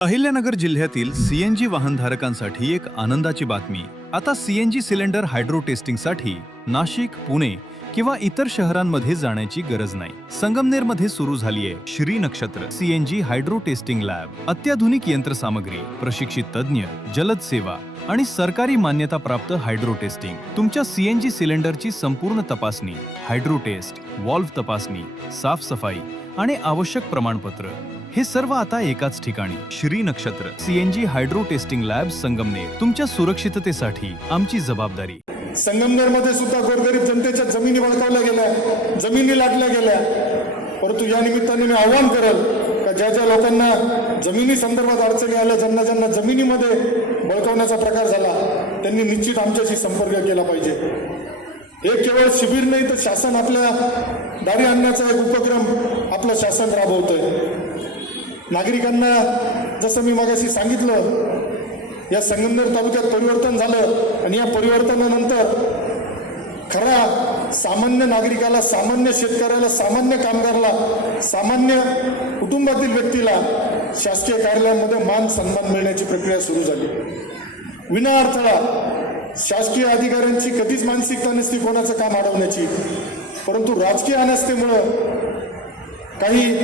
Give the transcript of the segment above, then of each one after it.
अहिल्यानगर जिल्ह्यातील सीएनजी वाहनधारकांसाठी एक आनंदाची बातमी. आता सीएनजी सिलेंडर हायड्रो टेस्टिंगसाठी नाशिक, पुणे किंवा इतर शहरांमध्ये जाण्याची गरज नाही. संगमनेरमध्ये सुरू झाली आहे श्री नक्षत्र सीएनजी हायड्रो टेस्टिंग लॅब. अत्याधुनिक यंत्रसामग्री, प्रशिक्षित तज्ञ, जलद सेवा आणि सरकारी मान्यता प्राप्त हायड्रो टेस्टिंग. तुमच्या सीएनजी सिलेंडरची संपूर्ण तपासणी, हायड्रो टेस्ट, वॉल्व्ह तपासणी, साफसफाई आणि आवश्यक प्रमाणपत्र हे सर्व आता एकाच ठिकाणी. श्री नक्षत्र CNG hydro testing lab, Sangamner. तुमच्या सुरक्षिततेसाठी आमची जबाबदारी. संगमनेरमध्ये सुद्धा गोरगरीब जनतेच्या जमिनी बळकावल्या गेल्या, जमिनी लाटल्या गेल्या. परंतु या निमित्ताने मी आवाहन करेल का ज्या ज्या लोकांना जमिनी संदर्भात अडचणी आल्या, ज्यांना जमिनीमध्ये बळकावण्याचा प्रकार झाला, त्यांनी निश्चित आमच्याशी संपर्क केला पाहिजे. हे केवळ शिबिर नाही तर शासन आपल्या दारी आणण्याचा एक उपक्रम आपलं शासन राबवतंय. नागरिकांना जसं मी मगाशी सांगितलं, या संगमनेर तालुक्यात परिवर्तन झालं आणि या परिवर्तनानंतर खरा सामान्य नागरिकाला, सामान्य शेतकऱ्याला, सामान्य कामगाराला, सामान्य कुटुंबातील व्यक्तीला शासकीय कार्यालयांमध्ये मान सन्मान मिळण्याची प्रक्रिया सुरू झाली. विना अडथळा. शासकीय अधिकाऱ्यांची कधीच मानसिकता नसती कोणाचं काम अडवण्याची, परंतु राजकीय अनास्थेमुळं काही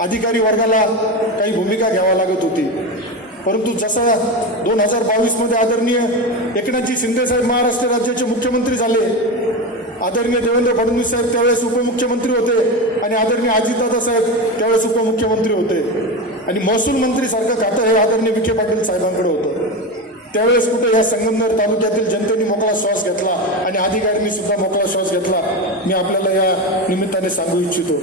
अधिकारी वर्गाला काही भूमिका घ्यावी लागत होती. परंतु जसा 2022 मध्ये आदरणीय एकनाथजी शिंदे साहेब महाराष्ट्र राज्याचे मुख्यमंत्री झाले, आदरणीय देवेंद्र फडणवीस साहेब त्यावेळेस उपमुख्यमंत्री होते आणि आदरणीय अजितदादा साहेब त्यावेळेस उपमुख्यमंत्री होते आणि महसूल मंत्री सारखं खातं हे आदरणीय विखे पाटील साहेबांकडे होतं. त्यावेळेस कुठे या संगमनेर तालुक्यातील जनतेने मोकळा श्वास घेतला आणि अधिकाऱ्यांनी सुद्धा मोकळा श्वास घेतला, मी आपल्याला या निमित्ताने सांगू इच्छितो.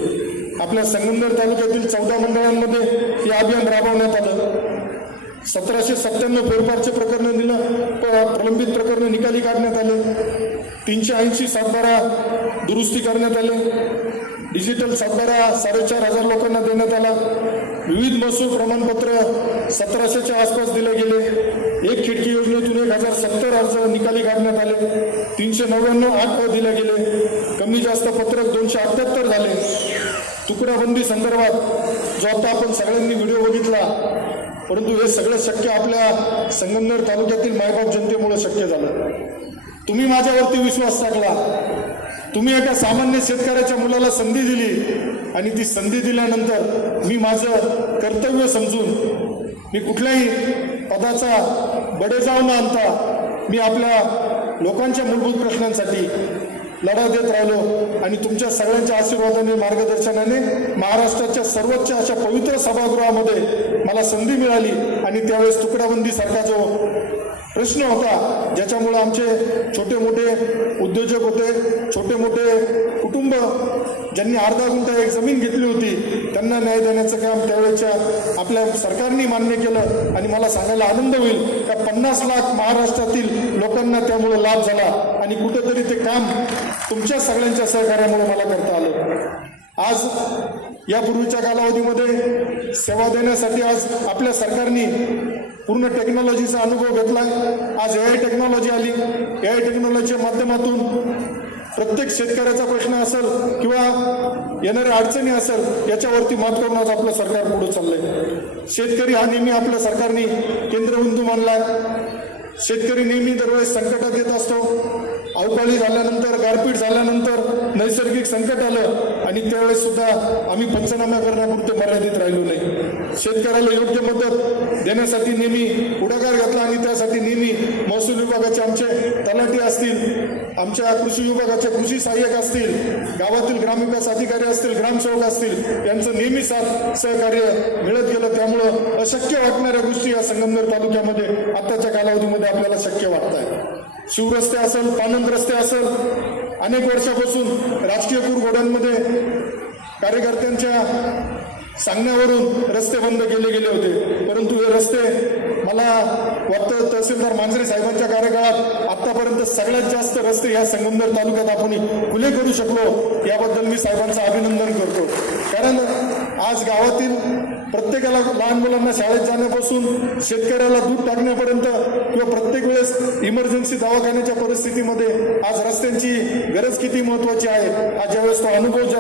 आपल्या संगमनेर तालुक्यातील 14 मंडळांमध्ये हे अभियान राबवण्यात आलं. 1797 फेरफारचे प्रकरण प्रलंबित प्रकरण निकाली काढण्यात आले. 380 सातबारा दुरुस्ती करण्यात आले. डिजिटल सातबारा 4,500 लोकांना देण्यात आला. विविध महसूल प्रमाणपत्र 1700च्या आसपास दिले गेले. एक खिडकी योजनेतून 1070 अर्ज निकाली काढण्यात आले. 399 8 दिले गेले. कमी जास्त पत्रक 278 झाले. तुकडाबंदी संदर्भात जो आता आपण सगळ्यांनी व्हिडिओ बघितला, परंतु हे सगळं शक्य आपल्या संगमनेर तालुक्यातील मायबाप जनतेमुळे शक्य झालं. तुम्ही माझ्यावरती विश्वास टाकला. तुम्ही एका सामान्य शेतकऱ्याच्या मुलाला संधी दिली आणि ती संधी दिल्यानंतर मी माझं कर्तव्य समजून मी कुठल्याही पदाचा बडेजाव न आणता मी आपल्या लोकांच्या मूलभूत प्रश्नांसाठी लढा देत राहिलो आणि तुमच्या सगळ्यांच्या आशीर्वादाने, मार्गदर्शनाने महाराष्ट्राच्या सर्वोच्च अशा पवित्र सभागृहामध्ये मला संधी मिळाली आणि त्यावेळेस तुकडाबंदी सारखा जो प्रश्न होता, ज्याच्यामुळे आमचे छोटे मोठे उद्योजक होते, छोटे मोठे कुटुंब ज्यांनी अर्धा गुंठा एक जमीन घेतली होती, त्यांना न्याय देण्याचं काम त्यावेळेच्या आपल्या सरकारने मान्य केलं आणि मला सांगायला आनंद होईल का 50 लाख महाराष्ट्रातील लोकांना त्यामुळे लाभ झाला आणि कुठेतरी ते काम तुमच्या सगळ्यांच्या सहकार्यामुळे मला करता आलं. आज यापूर्वीच्या कालावधीमध्ये सेवा देण्यासाठी आज आपल्या सरकारने पूर्ण टेक्नॉलॉजीचा अनुभव घेतला. आज AI टेक्नॉलॉजी आली. AI टेक्नॉलॉजीच्या माध्यमातून प्रत्येक शेतकऱ्याचा प्रश्न असेल किंवा येणाऱ्या अडचणी असेल, याच्यावरती मात करून आज आपलं सरकार पुढे चाललंय. शेतकरी हा नेहमी आपल्या सरकारने केंद्रबिंदू मानला. शेतकरी नेहमी दरवेळेस संकटात येत असतो. अवकाळी झाल्यानंतर, गारपीट झाल्यानंतर, नैसर्गिक संकट आलं आणि त्यावेळेस सुद्धा आम्ही पंचनामा करण्यापुरते मर्यादित राहिलो नाही. शेतकऱ्याला योग्य मदत देण्यासाठी नेहमी पुढाकार घेतला आणि त्यासाठी नेहमी महसूल विभागाचे आमचे तलाठी असतील, आमच्या कृषी विभागाचे कृषी सहाय्यक असतील, गावातील ग्रामविकास अधिकारी असतील, ग्रामसेवक असतील, यांचं नेहमी सहकार्य मिळत गेलं. त्यामुळं अशक्य वाटणाऱ्या गोष्टी या संगमनेर तालुक्यामध्ये आत्ताच्या कालावधीमध्ये आपल्याला शक्य वाटत आहे. शिवरस्ते असेल, पानंद रस्ते असेल, अनेक वर्षापासून राजकीय कुरघोड्यांमध्ये कार्यकर्त्यांच्या सांगण्यावरून रस्ते बंद केले गेले होते, परंतु हे रस्ते मला वाटतं तहसीलदार मांजरे साहेबांच्या कार्यकाळात आतापर्यंत सगळ्यात जास्त रस्ते या संगमनेर तालुक्यात आपण खुले करू शकलो. याबद्दल मी साहेबांचं अभिनंदन करतो. कारण आज गावातील प्रत्येकाला, लहान मुलांना शाळेत जाण्यापासून शेतकऱ्याला दूध टाकण्यापर्यंत किंवा प्रत्येक वेळेस इमर्जन्सी दवाखान्याच्या परिस्थितीमध्ये आज रस्त्यांची गरज किती महत्वाची आहे, हा ज्यावेळेस तो अनुभव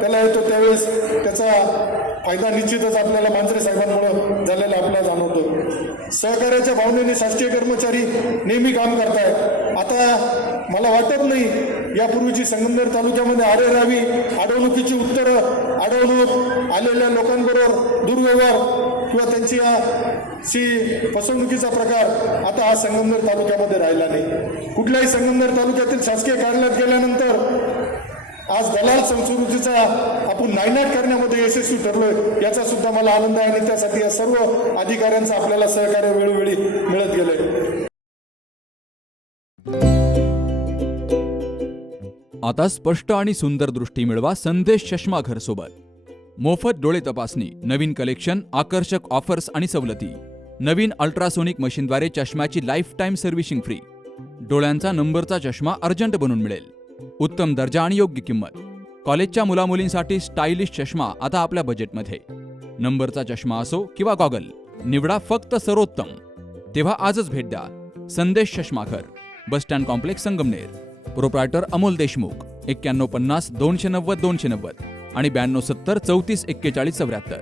त्याला येतो त्यावेळेस त्याचा फायदा निश्चितच आपल्याला मांजरे साहेबांमुळे झालेला आपल्याला जाणवतो. सहकार्याच्या भावनेने शासकीय कर्मचारी नेहमी काम करतायत. आता मला वाटत नाही यापूर्वीची संगमनेर तालुक्यामध्ये आरेरावी अडवणुकीची उत्तरं, अडवणूक आलेल्या लोकांबरोबर दुर्व्यवहार किंवा त्यांची फसवणुकीचा प्रकार आता हा संगमनेर तालुक्यामध्ये राहिला नाही. कुठल्याही संगमनेर तालुक्यातील शासकीय कार्यालयात गेल्यानंतर आज दलाल संस्कृतीचा आपण नायनाट करण्यामध्ये यशस्वी ठरलोय याचा सुद्धा मला आनंद आहे आणि त्यासाठी या सर्व अधिकाऱ्यांचं आपल्याला सहकार्य वेळोवेळी मिळत गेलंय. आता स्पष्ट आणि सुंदर दृष्टी मिळवा संदेश चष्मा घर सोबत. मोफत डोळे तपासणी, नवीन कलेक्शन, आकर्षक ऑफर्स आणि सवलती. नवीन अल्ट्रासोनिक मशीनद्वारे चष्म्याची लाईफ टाईम सर्व्हिसिंग फ्री. डोळ्यांचा नंबरचा चष्मा अर्जंट बनून मिळेल. उत्तम दर्जा आणि योग्य किंमत. कॉलेजच्या मुलामुलींसाठी स्टायलिश चष्मा आता आपल्या बजेटमध्ये. नंबरचा चष्मा असो किंवा गॉगल, निवडा फक्त सर्वोत्तम. तेव्हा आजच भेट द्या Sandesh Chashmaghar, bus stand complex, Sangamner. Proprietor Amol Deshmukh. 9150 290 290 आणि 9270 34 41 74.